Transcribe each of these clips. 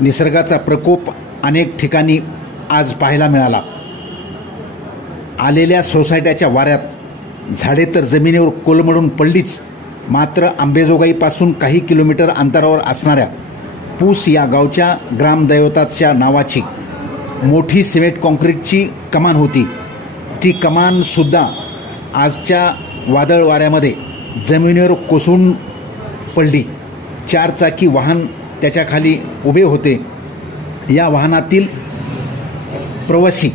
निसर्गाचा प्रकोप अनेक ठिकाणी आज पाहायला मिळाला. आलेल्या सोसायट्याच्या वाऱ्यात झाडे तर जमिनीवर कोलमडून पडलीच, मात्र अंबेजोगाईपासून काही किलोमीटर अंतरावर असणाऱ्या पूस या गावच्या ग्रामदैवताच्या नावाची मोठी सिमेंट कॉन्क्रीटची कमान होती. ती कमानसुद्धा आजच्या वादळ वाऱ्यामध्ये जमिनीवर कोसळून पडली. 4 चाकी वाहन त्याच्या खाली उभे होते. या वाहनातील प्रवासी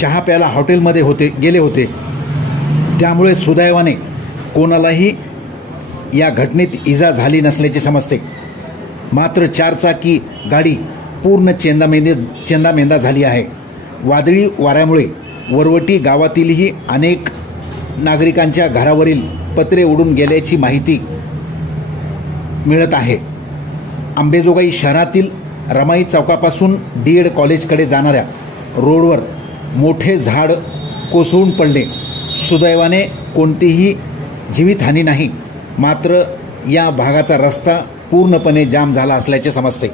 चहा प्यायला हॉटेलमध्ये गेले होते. त्यामुळे सुदैवाने कोणालाही या घटनेत इजा झाली नसल्याचे समजते. मात्र 4 चाकी गाडी पूर्ण चेंदामेंदा झाली आहे. वादळी वाऱ्यामुळे वरवटी गावातीलही अनेक नागरिकांच्या घरावरील पत्रे उडून गेल्याची माहिती मिळत आहे. अंबेजोगाई शहरातील रमाई चौकापासून डीएड कॉलेजकडे जाणाऱ्या रोडवर मोठे झाड कोसळून पडले. सुदैवाने कोणतीही जीवितहानी नाही, मात्र या भागाचा रस्ता पूर्णपणे जाम झाला असल्याचे समजते.